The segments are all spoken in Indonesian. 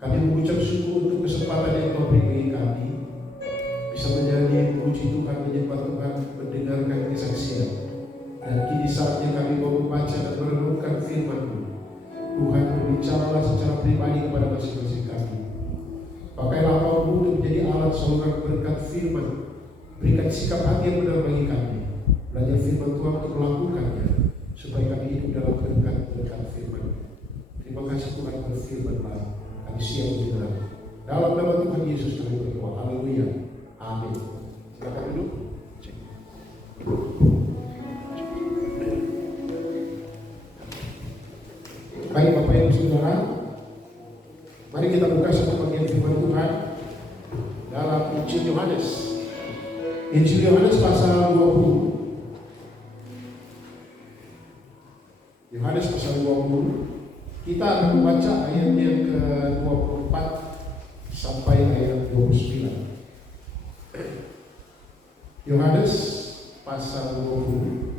Kami mengucap syukur untuk kesempatan yang Kau beri bagi kami bisa menjadi puji Tuhan, menyembah Tuhan, mendengarkan kesaksian. Dan kini saatnya kami mau membaca dan merenungkan firman-Mu. Tuhan, berbicaralah secara pribadi kepada masing-masing kami. Pakailah Kau untuk menjadi alat saluran berkat firman. Berikan sikap hati yang benar bagi kami. Belajar firman Tuhan untuk melakukannya, supaya kami hidup dalam berkat firman. Terima kasih Tuhan, berfirman-Lah. Kami siap mendengar. Dalam nama Tuhan Yesus kami berdoa. Haleluya. Amin. Silakan duduk. Baik Bapak Ibu Saudara, mari kita buka satu bagian firman Tuhan dalam Injil Yohanes. Injil Yohanes pasal 20. Yohanes pasal 20. Kita akan membaca ayat yang ke-24 sampai ayat 29. Yohanes pasal 20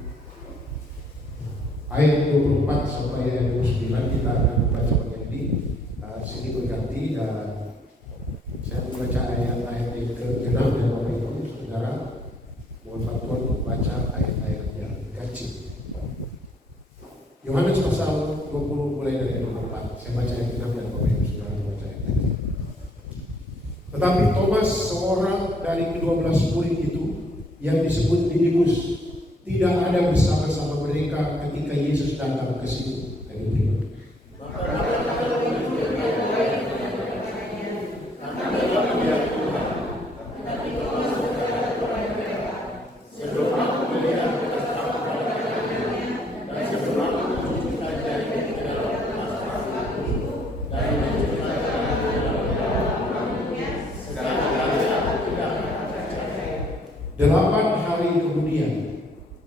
ayat 24 sampai ayat 29. Kita akan membaca bagian ini sini berganti, dan saya membaca ayat-ayat yang ke-6 dan Bapak Ibu Saudara mohon bantuan untuk baca ayat-ayat yang kecil. Yohanes pasal 20 mulai dari ayat 24. Saya baca ayat 6 dan Bapak Ibu Saudara membaca ayat 6. Tetapi Thomas, seorang dari ke-12 murid itu yang disebut Didimus, tidak ada bersama-sama mereka ketika Yesus datang ke situ.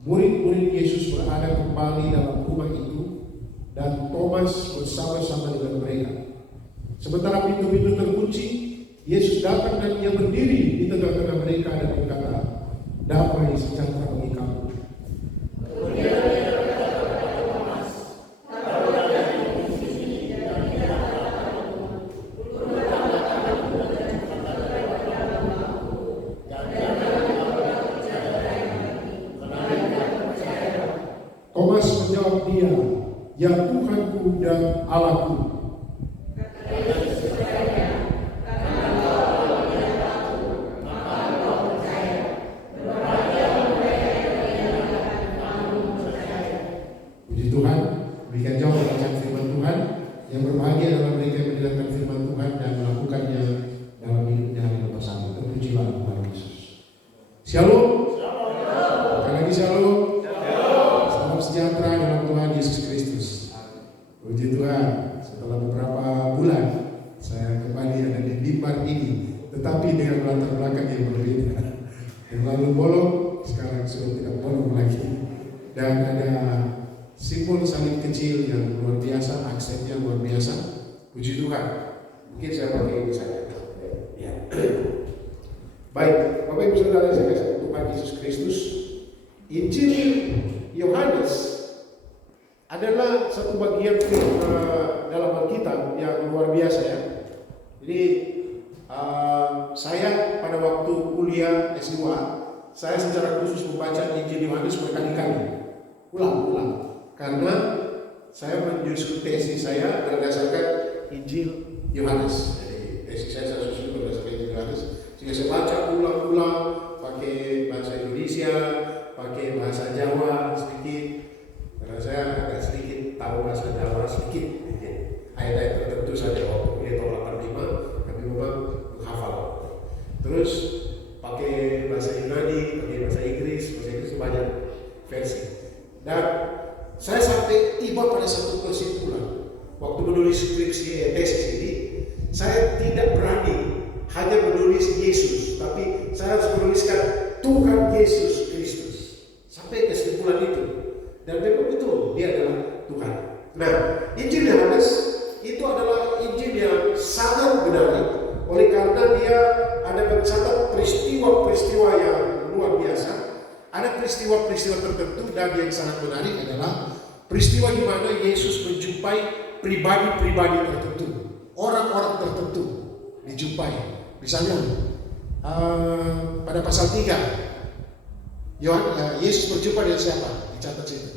Murid-murid Yesus berada kembali dalam rumah itu, dan Thomas bersama-sama dengan mereka. Sementara pintu-pintu terkunci, Yesus datang dan Ia berdiri di tengah-tengah mereka dan berkata, "Damai sejahtera bagi kamu." Thomas menjawab dia, "Ya Tuhanku dan Allahku." Puji Tuhan, berikan jawab bacaan firman Tuhan. Yang berbahagia adalah mereka yang mendengarkan firman Tuhan dan melakukannya dalam hidupnya hari bersama. Terpujilah Tuhan Yesus. Shalom. Sekali lagi shalom. Sejahtera dalam Tuhan Yesus Kristus. Puji Tuhan, setelah beberapa bulan saya kembali ada di mimbar ini, tetapi dengan latar belakang yang berbeda. Yang lalu bolong, sekarang sudah tidak bolong lagi. Dan ada simbol salib kecil yang luar biasa, aksennya luar biasa. Puji Tuhan. Mungkin saya pakai ini saja. Ya. Baik, Bapak Ibu Saudara saya kasih Tuhan Yesus Kristus. Injil Yohanes adalah satu bagian dalam Alkitab yang luar biasa ya. Jadi saya pada waktu kuliah S2, saya secara khusus membaca Injil Yohanes berkali-kali, ulang-ulang, karena saya menyusun tesis saya berdasarkan Injil Yohanes. Jadi tesis saya susun berdasarkan Injil Yohanes, sehingga saya baca ulang-ulang pakai bahasa Indonesia, pakai bahasa Jawa sedikit, karena saya agak sedikit tahu bahasa Jawa sedikit. Ayat-ayat tertentu saja waktu kuliah tahun 85 kami memang menghafal. Terus pakai bahasa Yunani, pakai bahasa Inggris itu banyak versi. Dan saya sampai tiba pada satu kesimpulan waktu menulis skripsi tesis ini, saya tidak berani hanya menulis Yesus, tapi saya harus menuliskan Tuhan Yesus Kristus. Sampai kesimpulan itu, dan memang betul dia adalah Tuhan. Nah, Injil Yohanes itu adalah Injil yang sangat menarik, oleh karena dia ada mencatat peristiwa-peristiwa yang luar biasa. Ada peristiwa-peristiwa tertentu, dan yang sangat menarik adalah peristiwa di mana Yesus menjumpai pribadi-pribadi tertentu. orang-orang tertentu dijumpai. Misalnya pada pasal 3 Yesus berjumpa dengan siapa? Dicatat situ.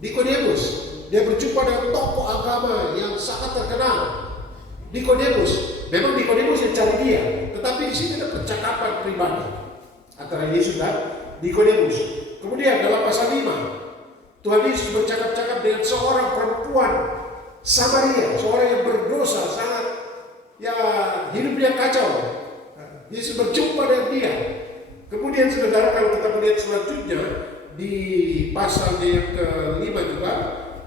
Nikodemus. Dia berjumpa dengan tokoh agama yang sangat terkenal. Nikodemus. Memang Nikodemus yang cari dia, tetapi di sini ada percakapan pribadi antara Yesus dan Nikodemus. Kemudian dalam pasal 5 Tuhan Yesus bercakap-cakap dengan seorang perempuan Samaria, seorang yang berdosa sangat, ya hidupnya kacau. Yesus berjumpa dengan dia. Kemudian saudara, kalau kita melihat selanjutnya di pasal yang ke-5 juga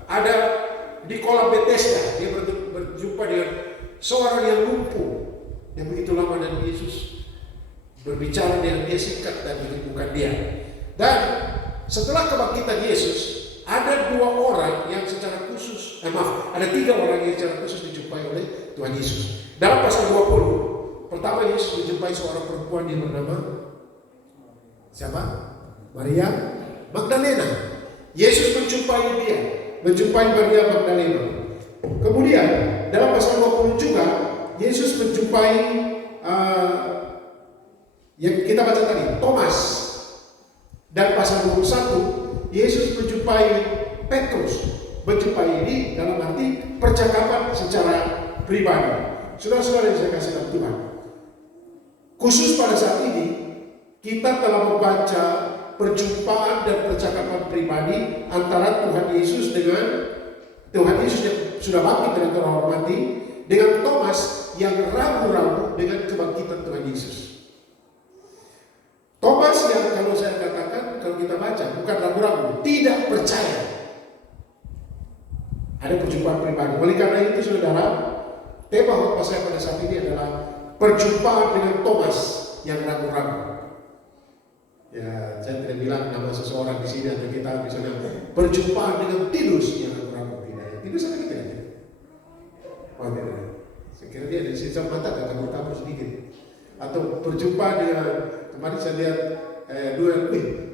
ada di kolam Bethesda, dia berjumpa dengan seorang yang lumpuh yang begitu lama, dan Yesus berbicara dengan dia singkat dan menyembuhkan dia. Dan setelah kebangkitan Yesus, ada 2 orang yang secara khusus, ada 3 orang yang secara khusus dijumpai oleh Tuhan Yesus. Dalam pasal 20, pertama Yesus menjumpai seorang perempuan yang bernama siapa? Maria Magdalena. Yesus menjumpai Maria Magdalena. Kemudian dalam pasal 20 juga Yesus menjumpai yang kita baca tadi, Thomas. Dan pasal 21 Yesus menjumpai Petrus. Menjumpai ini dalam arti percakapan secara pribadi. Saudara-saudara yang saya kasih dalam Tuhan, khusus pada saat ini kita telah membaca perjumpaan dan percakapan pribadi antara Tuhan Yesus yang sudah bangkit dari orang mati, dengan Thomas yang ragu-ragu dengan kebangkitan Tuhan Yesus. Thomas yang kalau saya katakan, kalau kita baca, bukan ragu-ragu, tidak percaya. Ada perjumpaan pribadi. Oleh karena itu saudara, tema khotbah saya pada saat ini adalah perjumpaan dengan Thomas yang ragu-ragu. Ya, saya tidak bilang nama seseorang di sini atau kita misalnya perjumpaan dengan Tidus yang ragu-ragu. Tidak, Tidus ada kita. Oh tidak. Saya kira dia dari sisi mata agak kabur-kabur sedikit. Atau perjumpaan dengan, kemarin saya lihat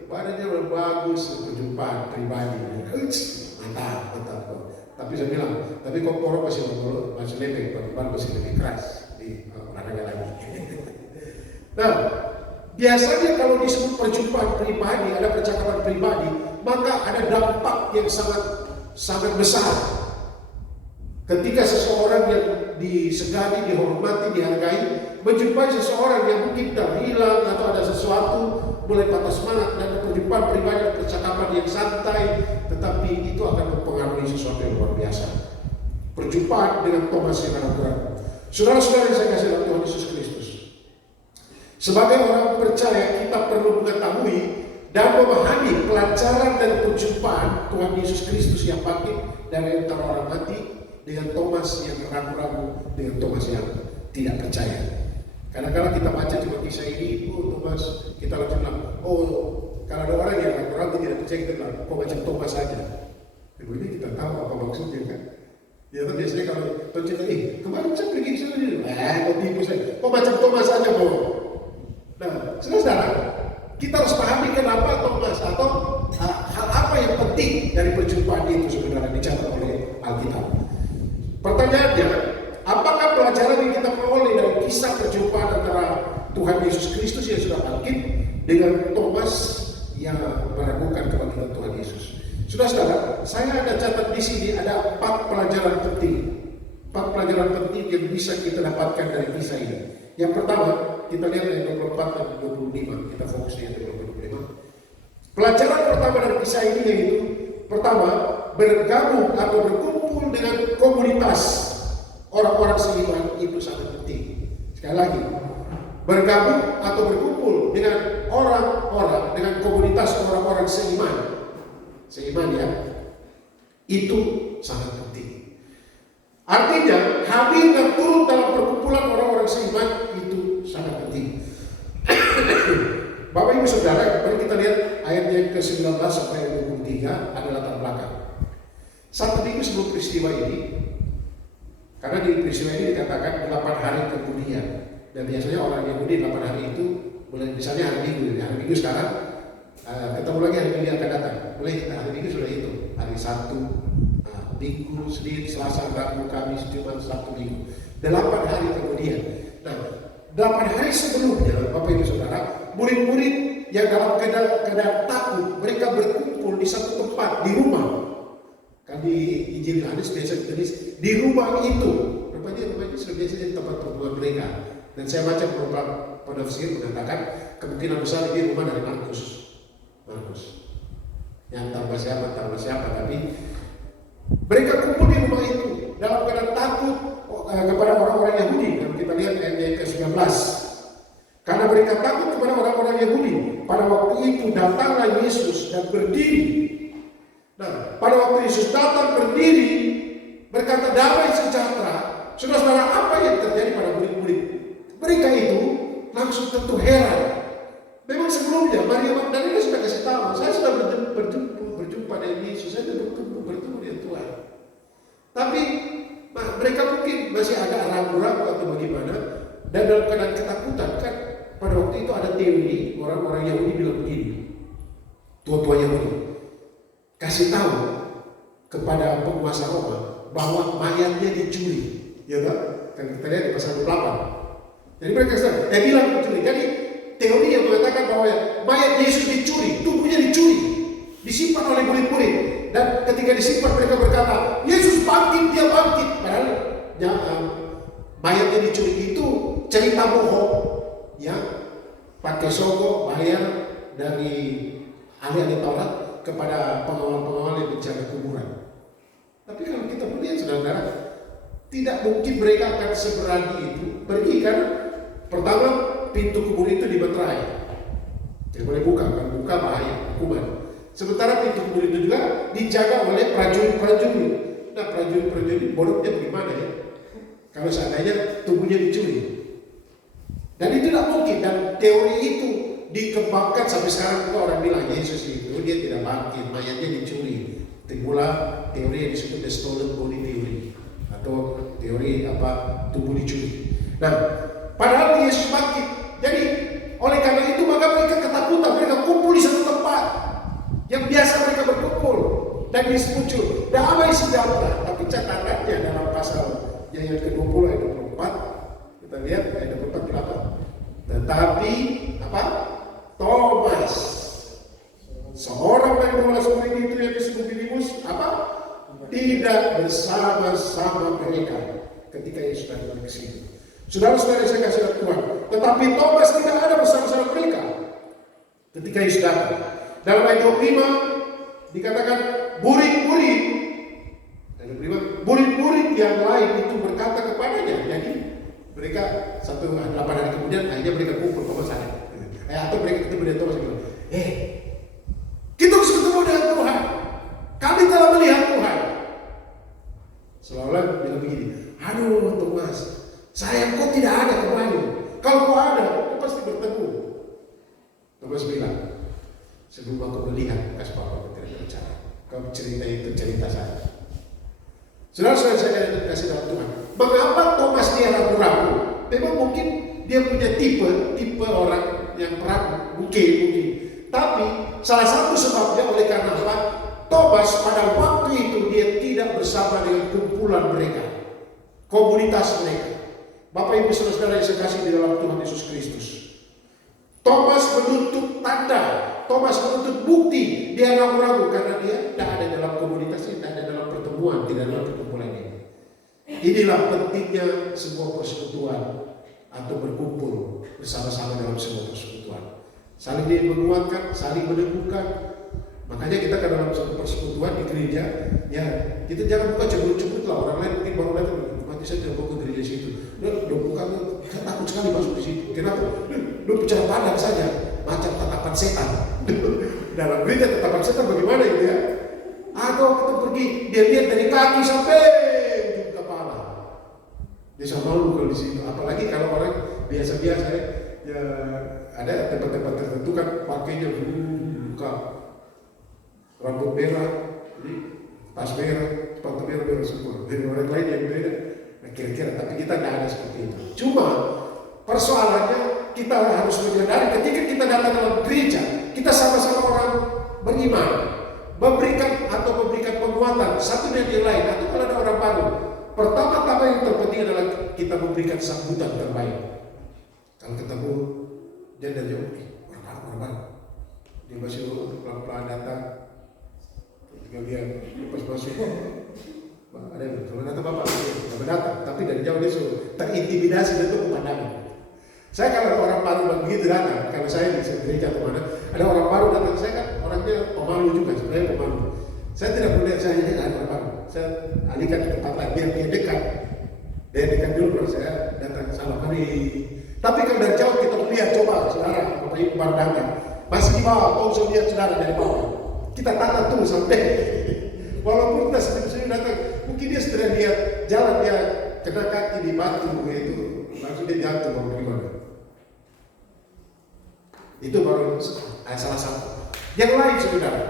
badannya bagus, perjumpaan pribadi. Mantap. Tapi saya bilang, tapi kok porok masih lebih, perjumpaan masih lebih keras di olahraga lagi. Nah, biasanya kalau disebut perjumpaan pribadi, ada percakapan pribadi, maka ada dampak yang sangat besar. Ketika seseorang yang disegani, dihormati, dihargai, menjumpai seseorang yang mungkin terhilang atau ada sesuatu, mulai patah semangat, dan perjumpaan pribadi dan percakapan yang santai, tetapi itu akan mempengaruhi sesuatu yang luar biasa. Perjumpaan dengan Thomas yang ragu-ragu. Saudara-saudara yang saya kasih dalam Tuhan Yesus Kristus, sebagai orang percaya kita perlu mengetahui dan memahami pelajaran dari perjumpaan Tuhan Yesus Kristus yang bangkit dari antara orang mati, dengan Thomas yang ragu-ragu, dengan Thomas yang tidak percaya. Kadang-kadang kita baca cuma kisah ini, Thomas, kita langsung bilang, kalau ada orang yang ragu-ragu tidak percaya, kita bilang, macam Thomas saja. Ini kita tahu apa maksudnya kan? Ya kan biasanya kalau cerita, kemarin saya pergi ke sana, kok tipu saya, macam Thomas saja Nah, saudara, kita harus pahami kenapa Thomas atau hal apa yang penting dari perjumpaan itu sebenarnya dicatat oleh Alkitab. Pertanyaannya, apakah pelajaran yang kita peroleh dari kisah perjumpaan antara Tuhan Yesus Kristus yang sudah bangkit dengan Thomas yang meragukan kebangkitan Tuhan Yesus? Saudara-saudara, saya ada catat di sini ada 4 pelajaran penting. 4 pelajaran penting yang bisa kita dapatkan dari kisah ini. Yang pertama, kita lihat ayat 24 dan 25. Kita fokus di ayat 25. Pelajaran pertama dari kisah ini yaitu, pertama, bergabung atau berkumpul dengan komunitas orang-orang seiman itu sangat penting. Sekali lagi, bergabung atau berkumpul dengan orang-orang, dengan komunitas orang-orang seiman ya, itu sangat penting. Artinya, hadir dan turut dalam perkumpulan orang-orang seiman itu sangat penting. Bapak Ibu Saudara, mari kita lihat ayat yang ke-19 sampai 23 ada latar belakang. 1 minggu sebelum peristiwa ini, karena di peristiwa ini dikatakan 8 hari kemudian, dan biasanya orang Yahudi 8 hari itu, misalnya hari Minggu sekarang, ketemu lagi hari Minggu akan datang. Mulai hari Minggu sudah itu, hari Sabtu, Minggu, Senin, Selasa, Rabu, Kamis, Jumat, Sabtu, Minggu. 8 hari kemudian. Nah, 8 hari sebelumnya, Bapak Ibu Saudara, murid-murid yang dalam keadaan takut, mereka berkumpul di satu tempat, di rumah. Kan di Injil Yohanes biasa ditulis di rumah itu. Rupanya rumah itu sudah biasa jadi tempat pertemuan mereka. Dan saya baca beberapa penafsir mengatakan kemungkinan besar ini rumah dari Markus. Yang tambah siapa, tapi mereka kumpul di rumah itu dalam keadaan takut kepada orang-orang Yahudi. Dan kita lihat ayat ke-19. Karena mereka takut kepada orang-orang Yahudi. Pada waktu itu datanglah Yesus dan berdiri. Nah, pada waktu Yesus datang berdiri, berkata damai sejahtera. Saudara-saudara, apa yang terjadi pada murid-murid? Mereka itu langsung tentu heran. Memang sebelumnya Maria Magdalena sudah kasih tahu, saya sudah berjumpa dengan Yesus, saya sudah bertemu dengan Tuhan. Tapi mereka mungkin masih agak ragu-ragu atau bagaimana, dan dalam keadaan ketakutan kan. Pada waktu itu ada teori orang-orang Yahudi bilang begini, tua-tua Yahudi kasih tahu kepada penguasa Roma bahwa mayatnya dicuri, ya kan kita lihat di pasal 28. Jadi mereka bilang dicuri. Jadi teori yang mengatakan bahwa mayat Yesus dicuri, tubuhnya dicuri, disimpan oleh murid-murid, dan ketika disimpan mereka berkata, Yesus bangkit, dia bangkit. Padahal mayatnya dicuri itu cerita bohong, ya, pakai sogok bayar dari ahli-ahli Taurat kepada pengawal-pengawal yang mencari kuburan. Tapi kalau kita melihat saudara, tidak mungkin mereka akan seberani itu pergi, karena pertama pintu kubur itu dimeterai, tidak boleh buka bahaya, hukuman. Sementara pintu kubur itu juga dijaga oleh prajurit-prajurit. Nah, prajurit-prajurit bodohnya bagaimana ya? Kalau seandainya tubuhnya dicuri. Dan itu tidak mungkin, dan teori itu dikembangkan sampai sekarang juga orang bilang Yesus itu dia tidak bangkit, mayatnya dicuri. Timbullah teori yang disebut the stolen body theory atau teori tubuh dicuri. Nah, padahal Yesus bangkit. Jadi oleh karena itu maka mereka ketakutan, mereka kumpul di satu tempat yang biasa mereka berkumpul dan muncul damai sejahtera. Tapi catatannya dalam pasal yang ke-20 ayat 24. Kita lihat ayat 24 berapa? Tetapi Thomas, seorang dari 12 murid itu yang disebut Didimus, tidak bersama-sama mereka ketika Yesus datang ke sini. Saudara-saudara saya kasih lihat Tuhan, tetapi Thomas tidak ada bersama-sama mereka ketika Yesus datang. Dalam ayat 25 dikatakan murid-murid yang lain itu berkata kepadanya. Jadi mereka 8 hari kemudian akhirnya mereka kumpul Thomas ada. Atau mereka ketemu dengan Thomas bilang, kita harus ketemu dengan Tuhan. Kami telah melihat Tuhan. Seolah-olah bilang begini, aduh Thomas, sayang kau tidak ada kemarin. Kalau kau ada, kau pasti bertemu. Thomas bilang, sebelum aku melihat, kasih Bapak tidak berbicara. Kau cerita itu cerita saya. Saudara-saudara saya kasih tahu Tuhan. Mengapa Thomas dia ragu-ragu? Memang mungkin dia punya tipe orang yang ragu, mungkin. Tapi salah satu sebabnya oleh karena apa? Thomas pada waktu itu dia tidak bersama dengan kumpulan mereka, komunitas mereka. Bapak Ibu Saudara yang saya kasih di dalam Tuhan Yesus Kristus. Thomas menuntut tanda, Thomas menuntut bukti. Dia ragu-ragu karena dia tidak ada dalam komunitas, tidak ada dalam pertemuan, tidak dalam perkumpulan ini. Inilah pentingnya sebuah persekutuan atau berkumpul bersama-sama dalam sebuah persekutuan. Saling menguatkan, saling meneguhkan. Makanya kita kan dalam satu persekutuan di gereja, ya kita jangan buka cebut-cebut lah. Orang lain mungkin baru datang, nanti saya jangan ke gereja situ. Udah buka, saya takut sekali masuk di situ. Kenapa? Lu bicara pandang saja, macam tatapan setan. Dalam gereja tatapan setan bagaimana itu ya? Atau kita pergi, dia lihat dari kaki sampai ujung kepala. Dia sama malu kalau di situ. Apalagi kalau orang biasa-biasa ya ada tempat-tempat tertentu kan pakainya buka, rambut merah, jadi tas merah, sepatu merah semua. Dan orang lain yang beda. Nah, kira-kira, tapi kita tidak ada seperti itu. Cuma persoalannya kita harus menyadari ketika kita datang dalam gereja, kita sama-sama orang beriman, memberikan penguatan satu dengan yang lain. Atau kalau ada orang baru, pertama-tama yang terpenting adalah kita memberikan sambutan terbaik. Kalau ketemu dia dari jauh, orang baru, dia masih pelan-pelan datang. Tinggal dia pas masuk, ada yang kalau datang bapak, nggak datang, tapi dari jauh dia suruh terintimidasi bentuk pemandangan. Saya kalau orang baru begitu datang, kalau saya di gereja atau mana, ada orang baru datang, saya kan orangnya pemalu juga, sebenarnya pemalu. Saya tidak boleh saya ini ada orang baru, saya alihkan ke tempat lain biar dia dekat. Dia dekat dulu baru saya datang salam hari. Tapi kalau dari jauh kita lihat, coba saudara, bapak ibu baru datang, masih di bawah, kau bisa lihat saudara dari bawah. Kita tata tuh sampai, walaupun kita sering datang, mungkin dia sudah lihat jalan dia kena kaki di batu itu, langsung dia jatuh baru gimana. Itu baru salah satu. Yang lain saudara,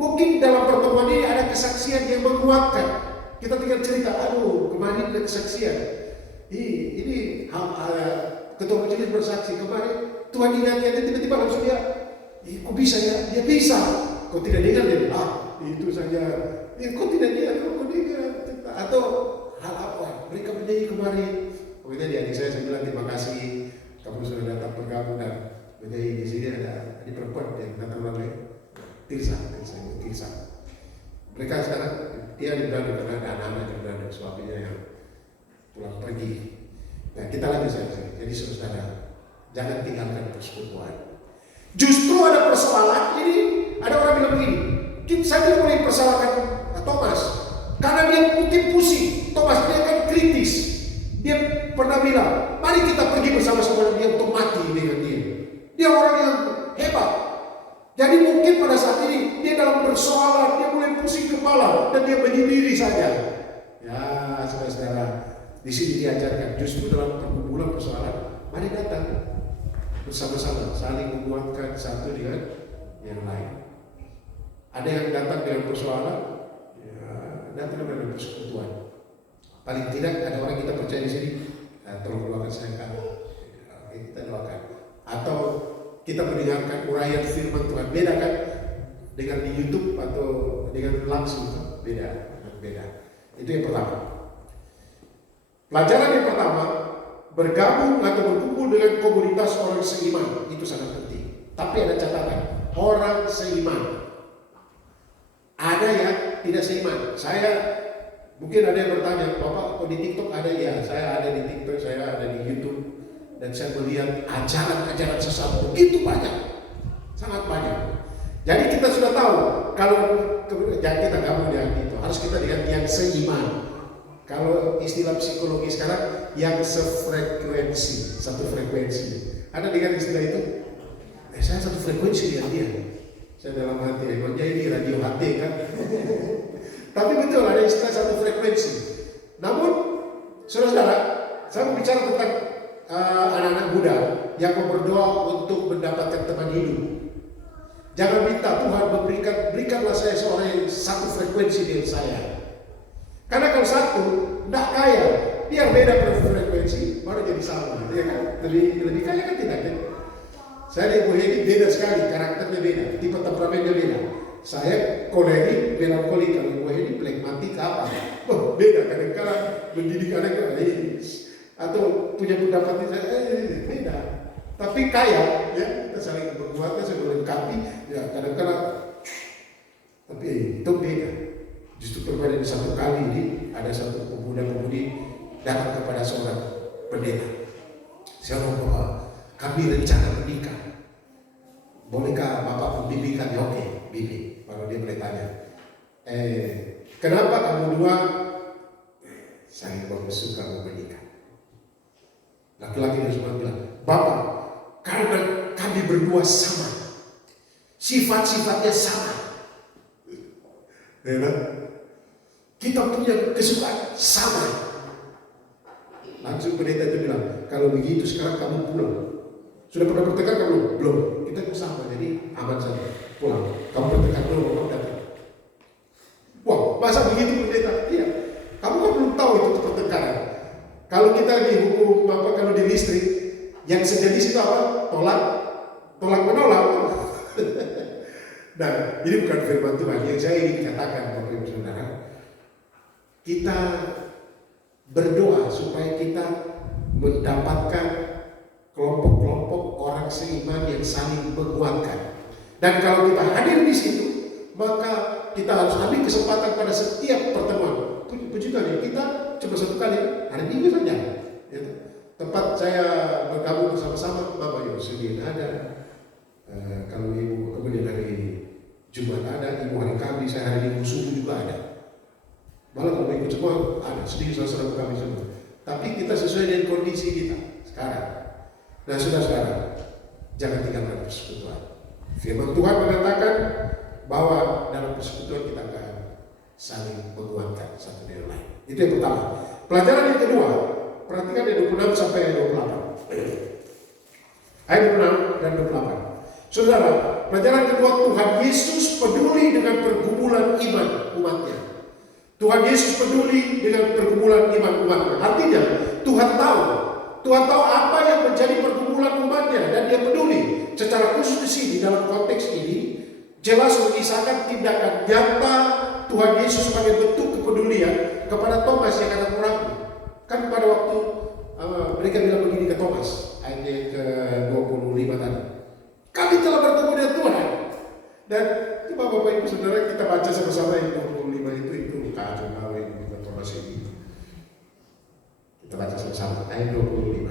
mungkin dalam pertemuan ini ada kesaksian yang menguatkan. Kita tinggal cerita, aduh kemarin ada kesaksian. Ini ketua majelis bersaksi kemarin Tuhan ingatnya, tiba-tiba langsung dia, kok bisa ya? Dia bisa. Kau tidak dengar dia? Itu saja. Kau tidak dengar? Kau dengar? Atau hal apa? Mereka menyanyi kemarin. Pokoknya di adik saya bilang terima kasih kamu sudah datang bergabung dan menyanyi di sini. Ada adik perempuan yang datang namanya Tirsa. Mereka sekarang dia di Belanda karena ada anak-anak di Belanda suaminya yang pulang pergi. Nah kita lagi saja. Jadi saudara, jangan tinggalkan persekutuan. Justru ada persoalan ini. Ada orang bilang begini, saya tidak boleh persalahkan Thomas karena dia mungkin pusing. Thomas dia kan kritis. Dia pernah bilang, mari kita pergi bersama-sama dia untuk mati dengan dia. Dia orang yang hebat. Jadi mungkin pada saat ini dia dalam persoalan, dia mulai pusing kepala dan dia menyendiri saja. Ya, saudara-saudara, di sini diajarkan justru dalam pergumulan persoalan, mari datang bersama-sama, saling menguatkan satu dengan yang lain. Ada yang datang dengan persoalan, ya, datang dengan persekutuan. Paling tidak ada orang kita percaya di sini, tolong doakan saya kan, kita doakan. Atau kita mendengarkan uraian firman Tuhan, beda kan dengan di YouTube atau dengan langsung, beda. Itu yang pertama. Pelajaran yang pertama, bergabung atau berkumpul dengan komunitas orang seiman itu sangat penting. Tapi ada catatan, orang seiman. Ada yang tidak seiman. Saya mungkin ada yang bertanya, Bapak kok di TikTok ada? Ya, saya ada di TikTok, saya ada di YouTube, dan saya melihat ajaran-ajaran sesat begitu banyak, sangat banyak. Jadi kita sudah tahu kalau kita gabung dengan itu harus kita lihat yang seiman. Kalau istilah psikologi sekarang yang sefrekuensi, satu frekuensi. Ada dengan istilah itu? Saya satu frekuensi dengan dia. Saya dalam hati, emangnya ini radio HT kan? Tapi betul ada istilah satu frekuensi. Namun, saudara-saudara, saya mau bicara tentang anak-anak muda yang mau berdoa untuk mendapatkan teman hidup. Jangan minta Tuhan berikanlah saya seorang yang satu frekuensi dengan saya. Karena kalau satu, tidak kaya, biar beda frekuensi, baru jadi sama. Ya kan? Lebih kaya kan tidak kan? Saya di Ibu Hedi beda sekali, karakternya beda, tipe temperamennya beda. Saya koleri, melankoli, kalau Ibu Hedi plekmatik apa? Oh, beda, kadang-kadang mendidik anak-anak atau punya pendapat beda. Tapi kaya, ya kita saling berkuatnya, saling melengkapi, ya kadang-kadang. Tapi itu beda. Justru berbeda di satu kali ini ada satu pemuda-pemudi datang kepada seorang pendeta. Saya ngomong, kami rencana menikah. Bolehkah Bapak membimbingkan? Ya, oke, bimbing. Baru dia boleh tanya, kenapa kamu dua? Saya baru suka mau menikah. Laki-laki semua bilang, Bapak, karena kami berdua sama, sifat-sifatnya sama. Kita punya kesukaan sama. Langsung pendeta itu bilang, kalau begitu sekarang kamu pulang. Sudah pernah bertekad kamu? Belum. Kita sama, jadi aman saja. Pulang. Kamu bertekad belum? Kamu datang. Wah, masa begitu pendeta? Iya. Kamu kan belum tahu itu pertengkaran. Kalau kita dihukum kalau di listrik, yang sejenis itu apa? Tolak menolak. Nah, ini bukan firman Tuhan. Yang saya ingin katakan, Bapak Ibu Ibu Saudara, kita berdoa supaya kita mendapatkan kelompok-kelompok orang seiman yang saling menguatkan. Dan kalau kita hadir di situ, maka kita harus ambil kesempatan pada setiap pertemuan. Puji Tuhan ya, kita cuma satu kali hari Minggu saja. Ya. Tempat saya bergabung bersama-sama, Mama Yosudin ada. Kalau Ibu kemudian hari Jumat ada, Ibu hari Kamis, saya hari Minggu subuh juga ada. Malah kalau ikut semua ada, sedikit saudara kami semua. Tapi kita sesuai dengan kondisi kita sekarang. Nah saudara-saudara, jangan tinggalkan persekutuan. Firman Tuhan mengatakan bahwa dalam persekutuan kita akan saling menguatkan satu dengan lain. Itu yang pertama. Pelajaran yang kedua, perhatikan ayat 26 sampai ayat 28. Ayat 26 dan 28. Saudara, pelajaran kedua, Tuhan Yesus peduli dengan pergumulan iman umatnya. Tuhan Yesus peduli dengan pergumulan iman umatnya. Artinya, Tuhan tahu apa yang menjadi pergumulan umatnya dan Dia peduli. Secara khusus di sini dalam konteks ini jelas mengisahkan tindakan nyata Tuhan Yesus sebagai bentuk kepedulian kepada Thomas yang anak ragu. Kan pada waktu mereka bilang begini ke Thomas, ayat ke-25 tadi. Kami telah bertemu dengan Tuhan. Dan coba Bapak Ibu Saudara kita baca sama-sama ayat 25 itu kacau banget kita Thomas ini. Kita baca sama-sama ayat 25.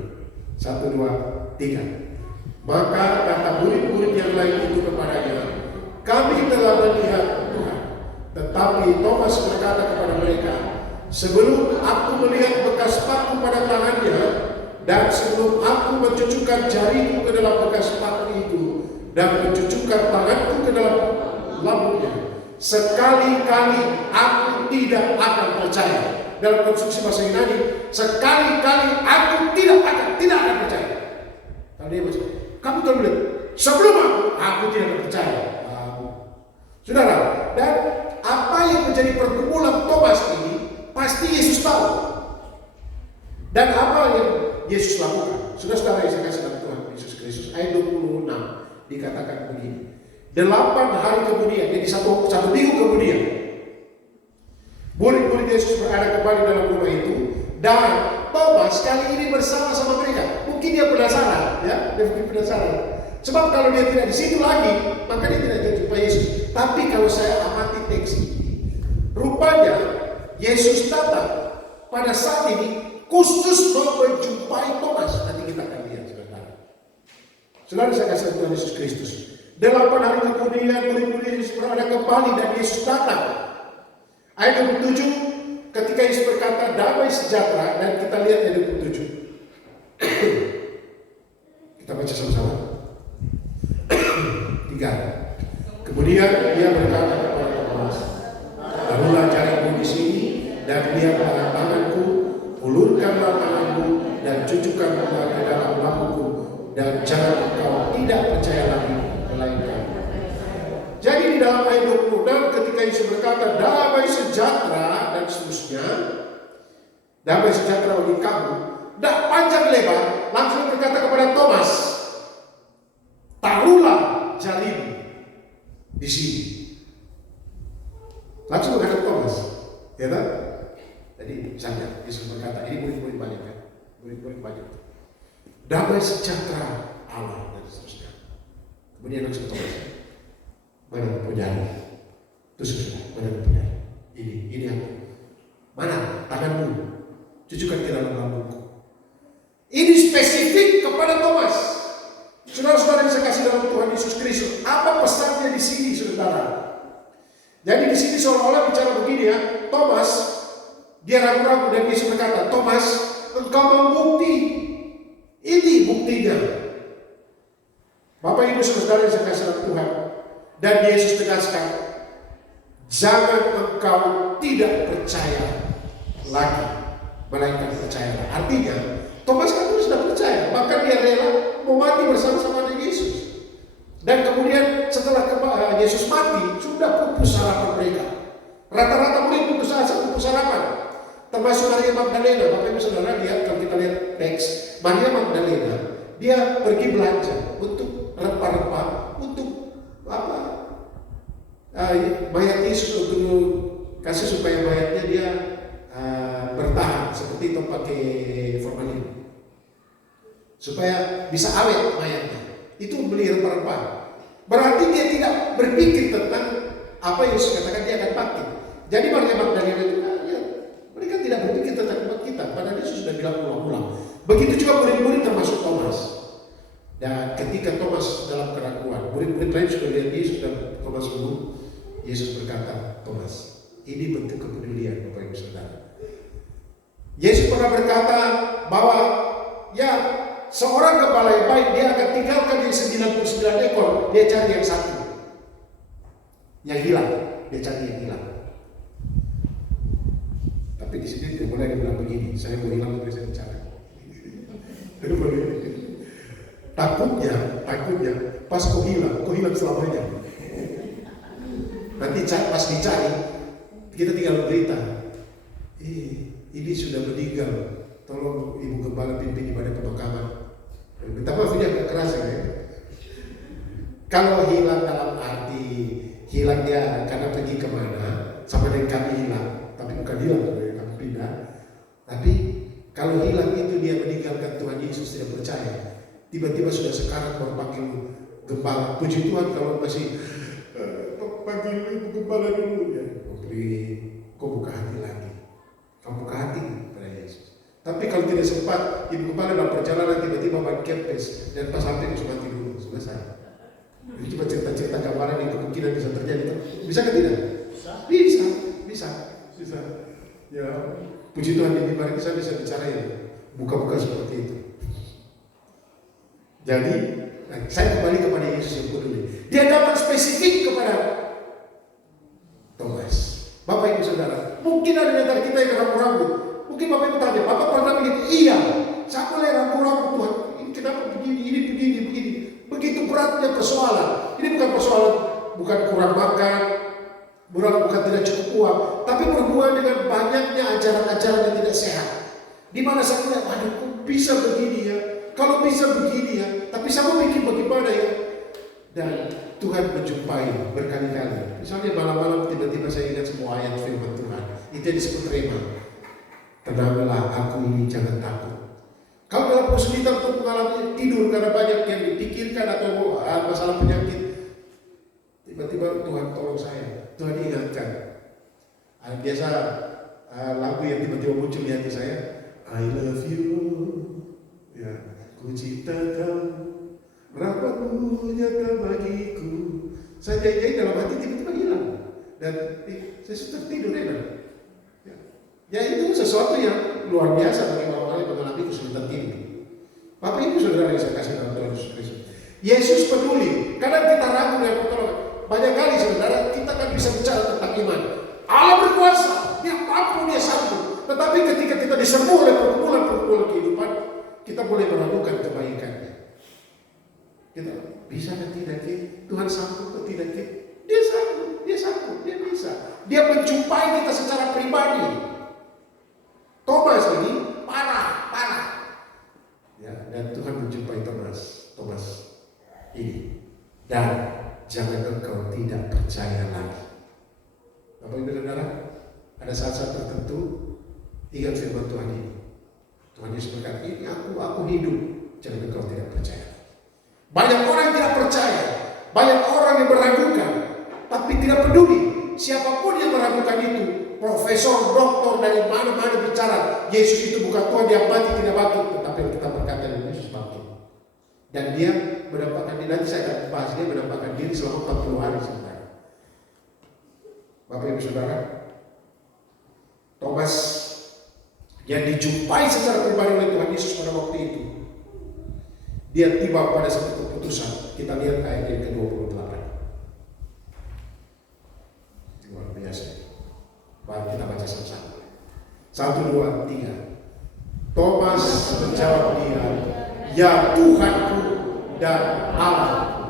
1, 2, 3. Maka kata murid-murid yang lain itu kepadanya, kami telah melihat Tuhan. Tetapi Thomas berkata kepada mereka, sebelum aku melihat bekas paku pada tangannya, dan sebelum aku mencucukkan jariku ke dalam bekas paku itu, dan mencucukkan tanganku ke dalam lambungnya, sekali-kali aku tidak akan percaya. Dalam konstruksi bahasa Yunani, sekali-kali aku tidak akan percaya. Kalau dia baca, kamu tahu lihat, sebelum aku tidak akan percaya. Saudara, dan apa yang menjadi pergumulan Thomas ini pasti Yesus tahu. Dan apa yang Yesus lakukan? Saudara yang saya kasih dalam Tuhan Yesus Kristus, ayat 26 dikatakan begini. 8 hari kemudian, jadi satu minggu kemudian, murid-murid Yesus berada kembali dalam rumah itu, dan Thomas kali ini bersama-sama mereka. Mungkin dia penasaran, ya, dia mungkin penasaran. Sebab kalau dia tidak di situ lagi, maka dia tidak jumpa Yesus. Tapi kalau saya amati teks ini, rupanya Yesus datang pada saat ini khusus mau menjumpai Thomas. Nanti kita akan lihat, saudara. Saudara, saya kasih Tuhan Yesus Kristus. 8 hari kemudian murid-murid Yesus berada kembali dan Yesus datang. Ayat 27, ketika Yesus berkata damai sejahtera, dan kita lihat ayat 27. Kita baca sama-sama. 3. Kemudian dia berkata kepada Thomas, taruhlah jarimu di sini dan lihatlah tanganku, ulurkanlah tanganmu dan cucukkanlah ke dalam lambungku, dan jangan engkau tidak percaya lagi melainkan. Jadi di dalam ayat 26 ketika Yesus berkata damai sejahtera dan seterusnya, damai sejahtera bagi kamu, tidak panjang lebar, langsung berkata kepada Thomas, taruhlah jarimu di sini. Langsung menghadap Thomas, ya kan? Jadi misalnya Yesus berkata, ini murid-murid banyak kan? Murid-murid banyak. Damai sejahtera Allah dan seterusnya. Kemudian langsung Thomas, mana punyanya? Terus sudah, mana punyanya? Ini aku. Mana tanganmu? Cucukkan ke dalam lambungku. Ini spesifik kepada Thomas. Saudara-saudara yang saya kasih dalam Tuhan Yesus Kristus, apa pesannya di sini, saudara? Jadi di sini seolah-olah bicara begini ya, Thomas, dia ragu-ragu dan Yesus berkata, Thomas, engkau mau bukti? Ini buktinya. Bapak Ibu saudara yang saya kasih dalam Tuhan, dan Yesus tegaskan, jangan engkau tidak percaya lagi, melainkan percaya. Artinya, Thomas kan sudah percaya, maka dia rela mau mati bersama-sama dengan Yesus. Dan kemudian setelah Yesus mati, sudah pupus harapan mereka. Rata-rata murid putus asa, pupus harapan. Termasuk Maria Magdalena. Bapak Ibu Saudara lihat, kalau kita lihat teks, Maria Magdalena, dia pergi belanja untuk rempah-rempah, untuk mayat Yesus, untuk kasih supaya mayatnya dia bertahan, seperti itu pakai formalin supaya bisa awet mayatnya. Itu beli rempah-rempah. Berarti dia tidak berpikir tentang apa yang Yesus katakan dia akan pakai. Jadi Maria Magdalena itu ya, mereka tidak berpikir tentang kebangkitan, padahal Yesus sudah bilang ulang-ulang. Begitu juga murid-murid termasuk Thomas. Dan ketika Thomas dalam keraguan, murid-murid lain sudah lihat Yesus dan Thomas sembuh. Yesus berkata, Thomas, ini bentuk kepedulian Bapak Ibu Saudara. Yesus pernah berkata bahwa ya seorang gembala yang baik dia akan tinggalkan yang 99 ekor, dia cari yang satu. Yang hilang, dia cari yang hilang. Tapi di sini tidak boleh bilang begini, saya mau hilang tapi saya bicara. Takutnya pas kau hilang selamanya. Nanti pas dicari, kita tinggal berita, ini sudah meninggal, tolong ibu gembala pimpin ibadah pemakaman. Minta maaf ini agak keras ya. Kalau hilang dalam arti hilang dia karena pergi kemana, sama dengan kami hilang, tapi bukan hilang dari kami pindah. Tapi kalau hilang itu dia meninggalkan Tuhan Yesus, tidak percaya. Tiba-tiba sudah sekarang baru panggil gembala. Puji Tuhan kalau masih panggil ibu gembala dulu ya. Kau buka hati lagi. Kamu buka hati pada Yesus. Tapi kalau tidak sempat, ibu gembala dalam perjalanan tiba-tiba main kempes dan pas sampai harus mati dulu, selesai. Ini cuma cerita-cerita gambaran yang kemungkinan bisa terjadi. Bisa ke tidak? Bisa. Ya, puji Tuhan di mimbar saya bisa bicara ya, buka-buka seperti itu. Jadi, saya kembali kepada Yesus yang peduli. Dia dapat spesifik kepada Thomas. Bapak Ibu Saudara, mungkin ada di antara kita yang ragu-ragu. Mungkin Bapak Ibu tanya, Bapak pernah begitu? Iya, saya mulai ragu-ragu Tuhan. Ini kenapa begini. Begitu beratnya persoalan. Ini bukan persoalan, bukan kurang makan, bukan tidak cukup uang, tapi berhubungan dengan banyaknya ajaran-ajaran yang tidak sehat. Di mana saya bilang, aduh kok bisa begini ya? Kalau bisa begini ya, tapi saya mau bikin bagaimana ya? Dan Tuhan menjumpai berkali-kali. Misalnya malam-malam tiba-tiba saya ingat semua ayat firman Tuhan. Itu yang disebut rema. Tenanglah, aku ini, jangan takut. Kalau dalam kesulitan untuk mengalami tidur karena banyak yang dipikirkan atau masalah penyakit, tiba-tiba Tuhan tolong saya, Tuhan ingatkan. Biasa lagu yang tiba-tiba muncul di hati saya, I love you, ya, ku cinta kamu, rahmatmu nyata bagiku. Saya nyanyi dalam hati tiba-tiba hilang dan saya sudah tidur enak. Ya itu sesuatu yang luar biasa bagi orang-orang yang mengalami kesulitan tidur. Bapak Ibu Saudara yang saya kasih dalam Tuhan Yesus Kristus, Yesus peduli. Kadang kita ragu dengan pertolongan. Banyak kali saudara kita kan bisa bicara tentang iman. Allah berkuasa, Dia mampu, Dia sanggup. Tetapi ketika kita diserbu oleh pergumulan kehidupan, kita boleh meragukan kebaikannya. Kita bisa kan tidak? Tuhan sanggup atau tidak? Dia sanggup, Dia bisa. Dia menjumpai kita secara pribadi. Thomas ini parah. Ya, dan Tuhan menjumpai Thomas ini. Dan jangan engkau tidak percaya lagi. Bapak Ibu Saudara, ada saat-saat tertentu ingat firman Tuhan ini. Tuhan Yesus berkata, ini aku hidup. Jangan engkau tidak percaya. Banyak orang yang tidak percaya, banyak orang yang meragukan, tapi tidak peduli. Siapapun yang meragukan itu, profesor, doktor dari mana-mana bicara, Yesus itu bukan Tuhan, Dia mati tidak bangkit, tetapi kita berkata Yesus bangkit. Dan Dia mendapatkan diri, nanti saya akan bahas, Dia mendapatkan diri selama 40 hari sebenarnya. Bapak Ibu Saudara, Thomas yang dijumpai secara pribadi oleh Tuhan Yesus pada waktu itu, dia tiba pada satu keputusan. Kita lihat ayat yang ke-28. Luar biasa. Baik, kita baca sama-sama. 1, 2, 3. Thomas menjawab dia, ya Tuhanku dan Allahku.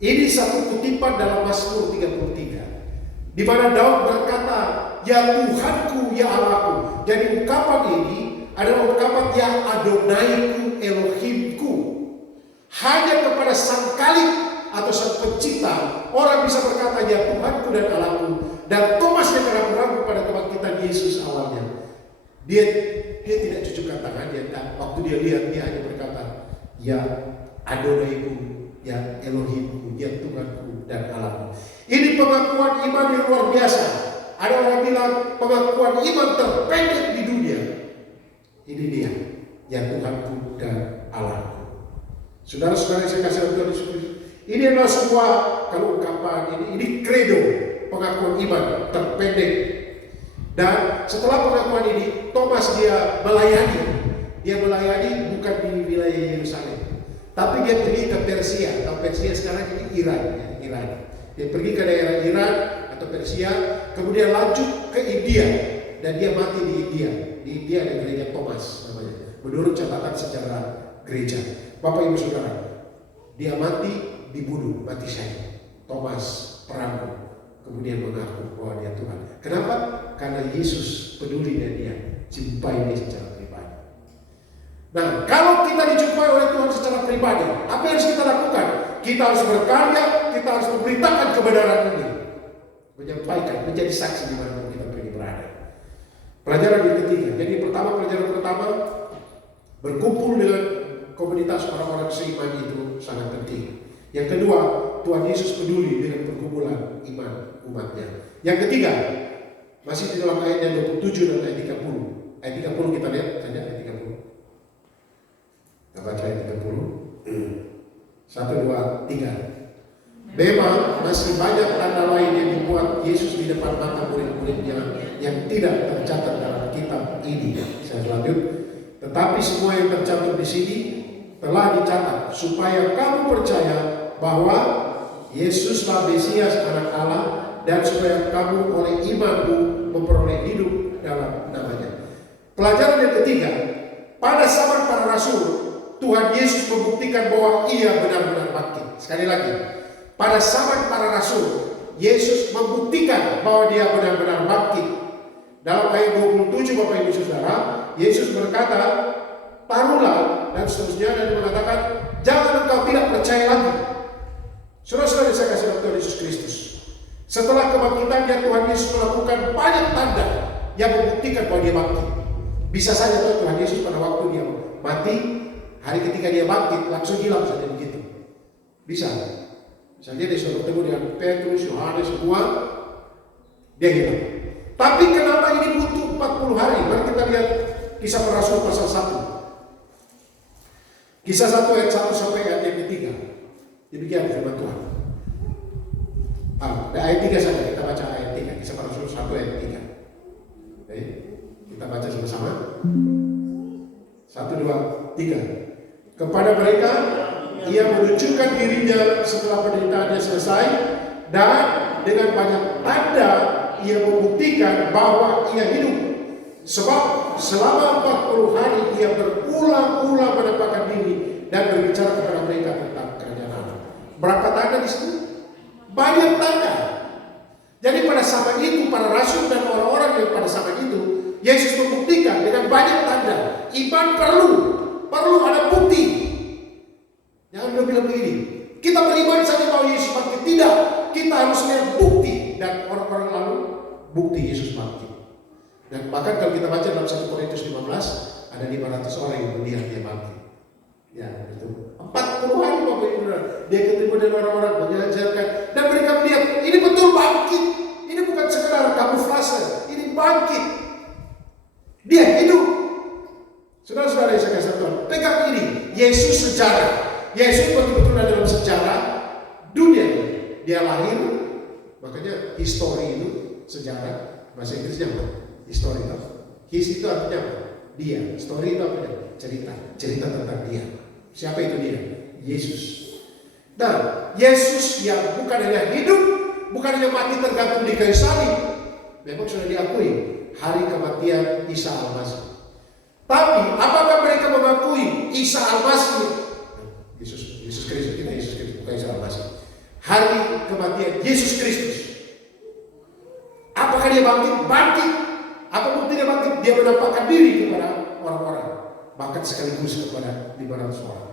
Ini satu kutipan dalam Mazmur 33, di mana Daud berkata, ya Tuhanku, ya Allahku. Jadi ungkapan ini adalah ungkapan ya Adonaiku, Elohimku. Hanya kepada Sang Khalik atau Sang Pencipta orang bisa berkata ya Tuhanku dan Allahku. Dan Thomas yang Dia tidak cucukkan tangan, waktu dia lihat dia hanya berkata, ya Adonaiku, ya Elohimku, ya Tuhanku dan Allahku. Ini pengakuan iman yang luar biasa. Ada orang bilang pengakuan iman terpendek di dunia. Ini dia, ya Tuhanku dan Allahku. Saudara-saudara saya kasih Tuhan Yesus Kristus. Ini adalah sebuah kalau ungkapan ini kredo pengakuan iman terpendek. Dan setelah pengakuan ini, Thomas dia melayani. Dia melayani bukan di wilayah Yerusalem, tapi dia pergi ke Persia. Atau Persia sekarang ini Iran. Dia pergi ke daerah Iran atau Persia, kemudian lanjut ke India, dan dia mati di India. Di India ada gereja Thomas namanya. Menurut catatan sejarah gereja. Bapak Ibu Saudara, dia mati dibunuh, mati syahid. Thomas peramu. Kemudian mengaku bahwa dia Tuhan. Kenapa? Karena Yesus peduli dan dia jumpai dia secara pribadi. Nah, kalau kita dijumpai oleh Tuhan secara pribadi, apa yang harus kita lakukan? Kita harus berkarya, kita harus memberitakan kebenaran ini, menyampaikan, menjadi saksi di mana kita pergi berada. Pelajaran yang ketiga. Jadi pelajaran pertama, berkumpul dengan komunitas orang-orang seiman itu sangat penting. Yang kedua, Tuhan Yesus peduli dengan perkumpulan iman umatnya. Yang ketiga, masih di dalam ayatnya 27 dan ayat 30. Ayat 30 kita lihat saja, ayat 30. Kita baca ayat 30. 1, 2, 3. Memang masih banyak tanda lain yang dibuat Yesus di depan mata murid-muridnya yang tidak tercatat dalam kitab ini. Saya lanjut. Tetapi semua yang tercatat di sini telah dicatat supaya kamu percaya bahwa Yesuslah Mesias Anak Allah, dan supaya kamu oleh imanmu memperoleh hidup dalam namanya. Pelajaran yang ketiga, pada zaman para rasul, Tuhan Yesus membuktikan bahwa ia benar-benar bangkit. Sekali lagi, pada zaman para rasul, Yesus membuktikan bahwa dia benar-benar bangkit. Dalam ayat 27 Bapak Ibu Saudara, Yesus berkata, taruhlah, dan seterusnya, dan mengatakan, jangan engkau tidak percaya lagi. Saudara-saudara saya kasih Tuhan Yesus Kristus. Setelah kebangkitannya, Tuhan Yesus melakukan banyak tanda yang membuktikan bahwa dia bangkit. Bisa saja Tuhan Yesus pada waktu dia mati, hari ketika dia bangkit langsung hilang saja begitu. Bisa. Misalnya dia sudah bertemu dengan Petrus, Yohanes semua, dia hilang. Tapi kenapa ini butuh 40 hari? Mari kita lihat Kisah Para Rasul pasal 1. Kisah 1 ayat 1 sampai ayat yang ketiga. Demikian firman Tuhan. Ayat 3 saja, kita baca ayat 3. Kisah Para Rasul 1 ayat 3. Oke, kita baca sama-sama. 1, 2, 3. Kepada mereka ia menunjukkan dirinya setelah penderitaannya selesai, dan dengan banyak tanda ia membuktikan bahwa ia hidup. Sebab selama 40 hari ia berulang-ulang menampakkan diri dan berbicara kepada mereka tentang kerajaan Allah. Berapa tanda di sini? Banyak tanda. Jadi pada zaman itu para rasul dan orang-orang yang pada zaman itu, Yesus membuktikan dengan banyak tanda. Iman perlu ada bukti. Jangan bilang begini, kita beriman saja bahwa Yesus bangkit. Tidak, kita harus lihat bukti. Dan orang-orang lalu bukti Yesus bangkit. Dan bahkan kalau kita baca dalam 1 Korintus 15, ada 500 orang yang melihat dia bangkit. Ya, itu 40 hari Bapak Ibu, dia ketemu dengan orang-orang, mengajarkan, dan mereka melihat ini betul bangkit. Ini bukan sekedar kamuflase, ini bangkit. Dia hidup. Saudara-saudara yang saya kasih Tuhan, pegang ini, Yesus sejarah. Yesus betul-betul ada dalam sejarah dunia. Dia lahir, makanya history itu sejarah, bahasa Inggrisnya apa? History itu. His itu artinya apa? Dia. Story itu apa? Cerita tentang dia. Siapa itu dia? Yesus. Dan Yesus yang bukan hanya hidup, bukan hanya mati tergantung di kayu salib, memang sudah diakui hari kematian Isa Al-Masih. Tapi apakah mereka mengakui Isa Al-Masih? Yesus Kristus, kita Yesus Kristus, bukan Isa Al-Masih. Hari kematian Yesus Kristus. Apakah dia bangkit? Bangkit. Apa bukti dia bangkit? Dia menampakkan diri kepada orang-orang, bahkan sekaligus kepada 500 orang.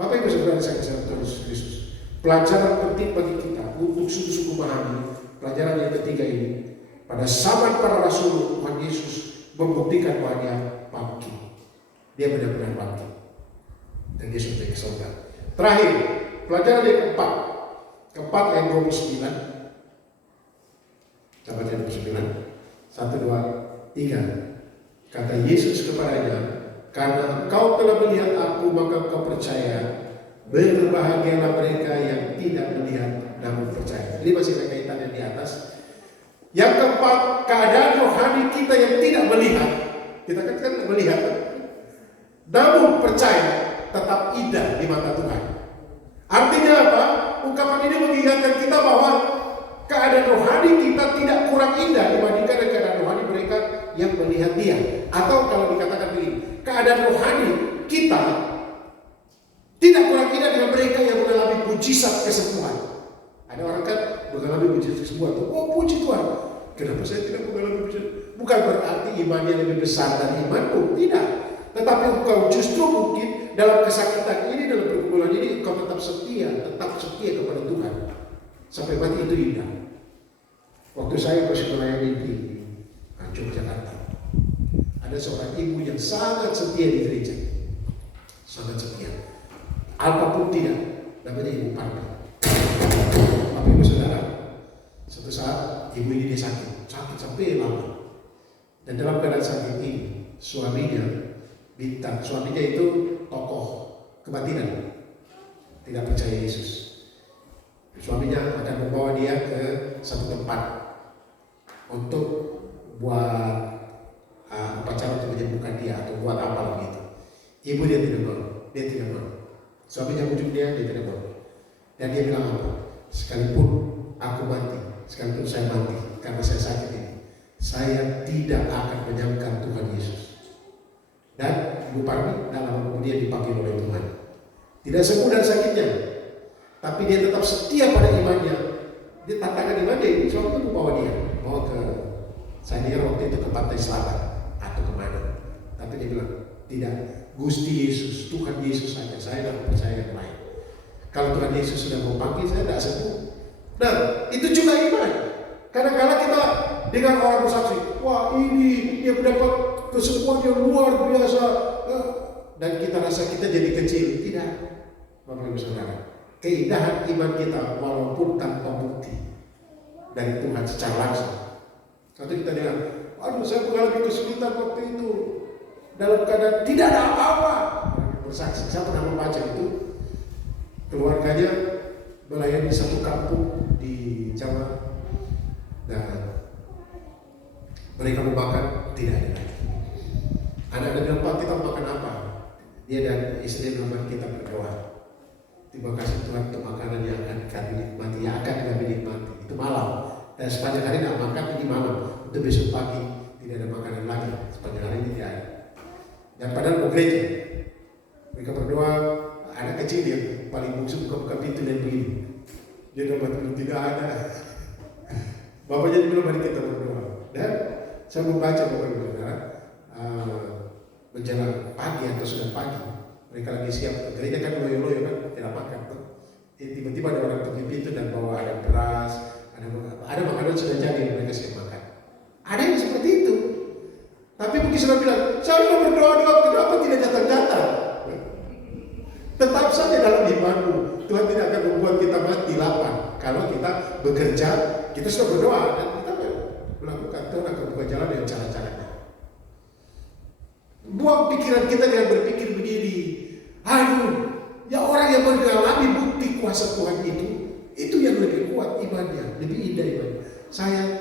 Bapak Ibu Saudara saya kasih Tuhan Yesus Kristus. Pelajaran penting bagi kita untuk sungguh-sungguh memahami pelajaran yang ketiga ini. Pada zaman para rasul, Tuhan Yesus membuktikan bahwa dia bangkit. Dia benar-benar bangkit. Dan dia sudah ke surga. Terakhir, pelajaran yang keempat ayat 29. Coba ayat 29. 1, 2, 3. Kata Yesus kepadanya, karena engkau telah melihat aku, maka engkau percaya. Berbahagialah mereka yang tidak melihat namun percaya. Ini masih ada kaitannya di atas. Yang keempat, keadaan rohani kita yang tidak melihat. Kita kan melihat, namun percaya, tetap indah di mata Tuhan. Artinya apa? Ungkapan ini mengingatkan kita bahwa keadaan rohani kita tidak kurang indah dibandingkan dengan keadaan rohani mereka yang melihat Dia. Atau kalau dikatakan begini, keadaan rohani kita tidak kurang indah dengan mereka yang mengalami mujizat kesembuhan. Ada orang kan mengalami mujizat kesembuhan. Oh, puji Tuhan. Kenapa saya tidak mengalami mujizat? Bukan berarti imannya lebih besar dari imanmu, tidak. Tetapi engkau justru mungkin dalam kesakitan ini, dalam pergumulan ini, engkau tetap setia kepada Tuhan. Sampai mati itu indah. Waktu saya masih melayani di Yogyakarta, ada seorang ibu yang sangat setia di gereja. Sangat setia. Apapun tidak, namanya Ibu Parmi. Bapak Ibu Saudara, suatu saat ibu ini dia sakit sampai lama. Dan dalam keadaan sakit ini, suaminya itu tokoh kebatinan, tidak percaya Yesus. Suaminya akan membawa dia ke satu tempat untuk buat upacara untuk menyembuhkan dia atau buat apa begitu. Ibu dia tidak mau. Suaminya bujuk dia tidak mau. Dan dia bilang apa? Sekalipun aku mati, sekalipun saya mati karena saya sakit ini, saya tidak akan menyangkal Tuhan Yesus. Dan Ibu Parmi dalam kemudian dipanggil oleh Tuhan. Tidak semudah sakitnya, tapi dia tetap setia pada imannya. Dia tantangan imannya ini, suaminya membawa ke, saya dengar waktu itu ke pantai selatan atau kemana. Tapi dia bilang, tidak, Gusti Yesus, Tuhan Yesus saja, saya tidak percaya yang lain. Kalau Tuhan Yesus sudah mau panggil, saya tidak sembuh. Nah, itu juga iman. Kadang-kadang kita dengar orang bersaksi, wah ini dia mendapat kesembuhan yang luar biasa, dan kita rasa kita jadi kecil. Tidak, Bapak Ibu Saudara. Keindahan iman kita walaupun tanpa bukti dari Tuhan secara langsung. Atau kita dengar, aduh saya mengalami kesulitan waktu itu dalam keadaan tidak ada apa-apa. Bersaksi, saya pernah membaca itu, keluarganya melayani satu kampung di Jawa dan mereka mau makan, tidak ada lagi. Anak-anak bilang, Pak, kita makan apa? Dia dan istri bilang, kita berdoa. Terima kasih Tuhan untuk makanan yang akan kami nikmati, yang akan kami nikmati. Itu malam. Dan sepanjang hari tidak makan, ini malam. Untuk besok pagi tidak ada makanan lagi. Sepanjang hari ini tidak ada. Dan padahal mau gereja. Mereka berdoa, anak kecil yang paling bungsu buka-buka pintu dan begini. Dia dapat belum tidak ada. Bapaknya bilang, mari kita berdoa. Dan saya membaca Bapak Ibu Saudara, menjelang pagi atau sudah pagi, mereka lagi siap ke gereja kan, loyo-loyo kan, tidak makan. Tiba-tiba ada orang pergi pintu dan bawa ada beras, ada makanan sudah jadi, mereka siap makan. Ada yang seperti itu. Tapi mungkin sudah bilang, saya sudah berdoa-doa, kenapa tidak datang-datang? Tetap saja dalam imanmu. Tuhan tidak akan membuat kita mati lapar. Kalau kita bekerja, kita sudah berdoa dan kita melakukan, Tuhan akan buka jalan dengan cara-caranya. Buang pikiran kita dengan berpikir begini, aduh, ya orang yang mengalami bukti kuasa Tuhan itu yang lebih kuat imannya, lebih indah imannya. Saya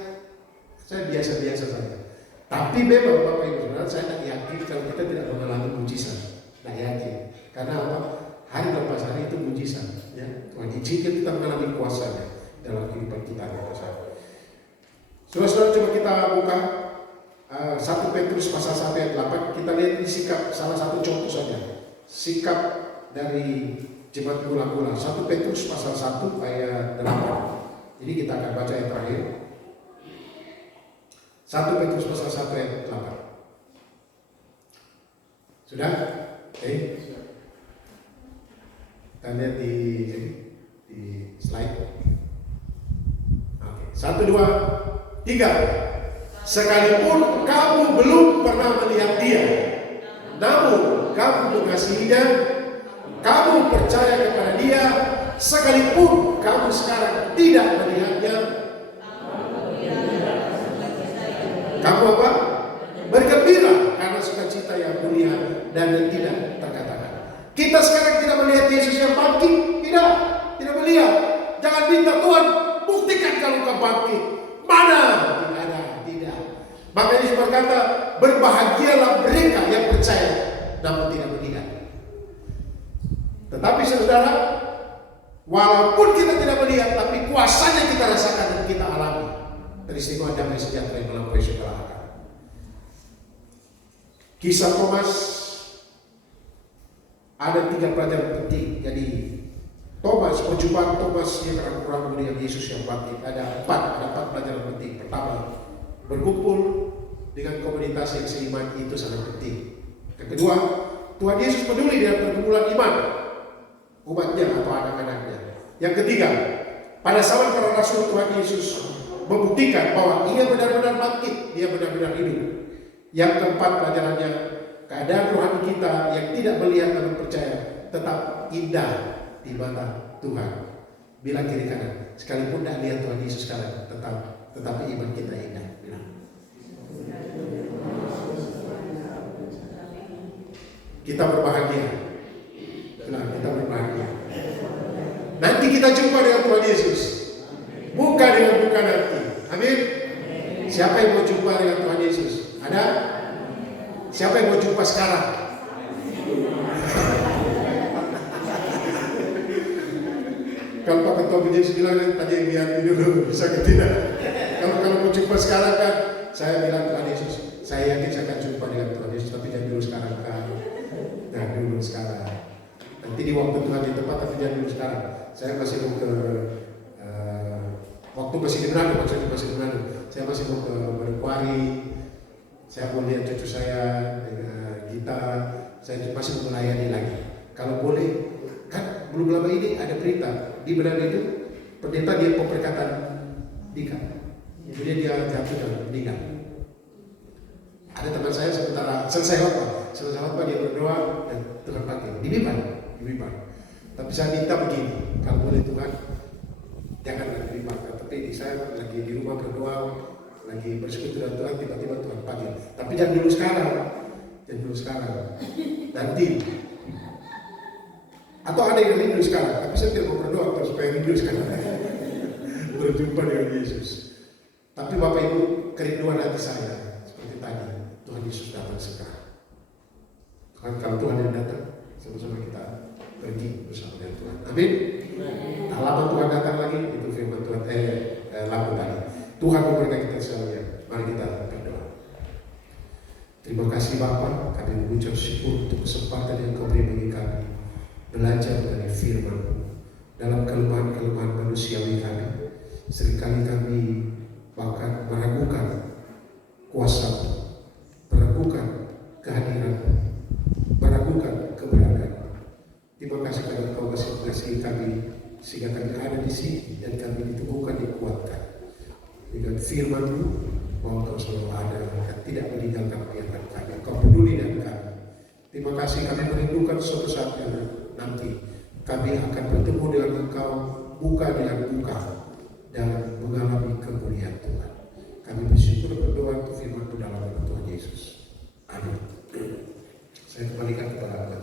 biasa-biasa saja. Tapi memang Bapak Ibu Saudara, saya tak yakin kalau kita tidak mengalami mujizat. Tak yakin. Karena apa? Hari lepas hari itu mujizat. Ya, Tuhan izinkan kita mengalami kuasanya dalam kehidupan kita. Saudara-saudara, coba kita buka 1 Petrus pasal 1 ayat 8. Kita lihat ini sikap, salah satu contoh saja. Sikap dari jemaat gula-gula. 1 Petrus pasal 1 ayat 8. Ini kita akan baca yang terakhir. 1 Petrus pasal 1 ayat 8. Sudah? Oke. Kita lihat di slide. Oke. 1, 2, 3. Sekalipun kamu belum pernah melihat dia, namun kamu mengasihinya, kamu percaya kepada dia, sekalipun kamu sekarang tidak melihatnya. Kamu apa? Bergembira karena sukacita yang mulia dan yang tidak terkatakan. Kita sekarang tidak melihat Yesus yang bangkit, tidak melihat. Jangan minta Tuhan buktikan kalau kau bangkit. Mana? Tidak ada, tidak. Maka Yesus berkata, berbahagialah mereka yang percaya namun tidak melihat. Tetapi saudara, walaupun kita tidak melihat, tapi kuasanya kita rasakan dan kita alami. Peristiwa damai sejahtera yang melampaui segala akal. Kisah Thomas, ada 3 pelajaran penting. Jadi Thomas, perjumpaan Thomas yang ragu-ragu dengan Yesus yang bangkit, ada 4 pelajaran penting. Pertama, berkumpul dengan komunitas yang seiman itu sangat penting. Yang kedua, Tuhan Yesus peduli dengan pergumulan iman umatnya atau anak-anaknya. Yang ketiga, pada zaman para rasul Tuhan Yesus membuktikan bahwa ia benar-benar bangkit, dia benar-benar hidup. Yang keempat pelajarannya, keadaan rohani kita yang tidak melihat namun percaya tetap indah di mata Tuhan. Bilang kiri kanan, sekalipun tidak lihat Tuhan Yesus sekarang, tetapi iman kita indah. Bilang. Kita berbahagia. Bilang, kita berbahagia. Nanti kita jumpa dengan Tuhan Yesus. Muka dengan muka nanti. Amin. Siapa yang mau jumpa dengan Tuhan Yesus? Ada? Siapa yang mau jumpa sekarang? Kalau Pak Ketua Yesus bilang tadi lihat dulu bisa ke tidak. Kalau mau jumpa sekarang kan, saya bilang Tuhan Yesus, saya yakin saya akan jumpa dengan Tuhan Yesus, tapi jangan dulu sekarang kan. Jangan dulu sekarang. Nanti di waktu Tuhan di tempat, tapi jangan dulu sekarang. Saya masih mau ke waktu masih di Manado, maksudnya masih di Manado. Saya masih mau ke Manokwari. Saya mau lihat cucu saya dengan Gita. Saya masih mau melayani lagi. Kalau boleh, kan belum lama ini ada berita di Manado itu pendeta dia pemerkatan Dika. Kemudian dia jatuh dan meninggal. Ada teman saya sementara selesai khotbah dia berdoa dan Tuhan panggil di Bimbang. Tapi saya minta begini, kalau boleh Tuhan, jangan lagi di Bimbang. Tapi saya lagi di rumah berdoa, lagi bersekutu dengan Tuhan, tiba-tiba Tuhan panggil. Tapi jangan dulu sekarang. Nanti. Atau ada yang rindu sekarang, tapi saya tidak mau berdoa terus supaya rindu sekarang. Berjumpa dengan Yesus. Tapi Bapak Ibu, kerinduan hati saya seperti tadi, Tuhan Yesus datang segera. Kalau Tuhan yang datang, sama-sama kita pergi bersama dengan Tuhan. Amin. Tak lama Tuhan datang lagi, itu firman Tuhan lagu tadi. Tuhan memberkati kita sekalian. Mari kita berdoa. Terima kasih Bapa, kami mengucap syukur untuk kesempatan yang Kau beri bagi kami belajar dari firman-Mu. Dalam kelemahan-kelemahan manusiawi kami, seringkali kami bahkan meragukan kuasa-Mu, meragukan kehadiran-Mu, meragukan keberadaan. Terima kasih karena Kau masih mengasihi kami sehingga kami ada di sini dan kami diteguhkan, dikuatkan dengan firman-Mu bahwa Kau selalu ada dan tidak meninggalkan kami. Kau peduli dengan kami. Terima kasih kami merindukan suatu saat yang nanti kami akan bertemu dengan Engkau muka dengan muka dan mengalami kemuliaan Tuhan. Kami bersyukur berdoa untuk firman-Mu dalam nama Tuhan Yesus. Amin. Saya kembalikan kepada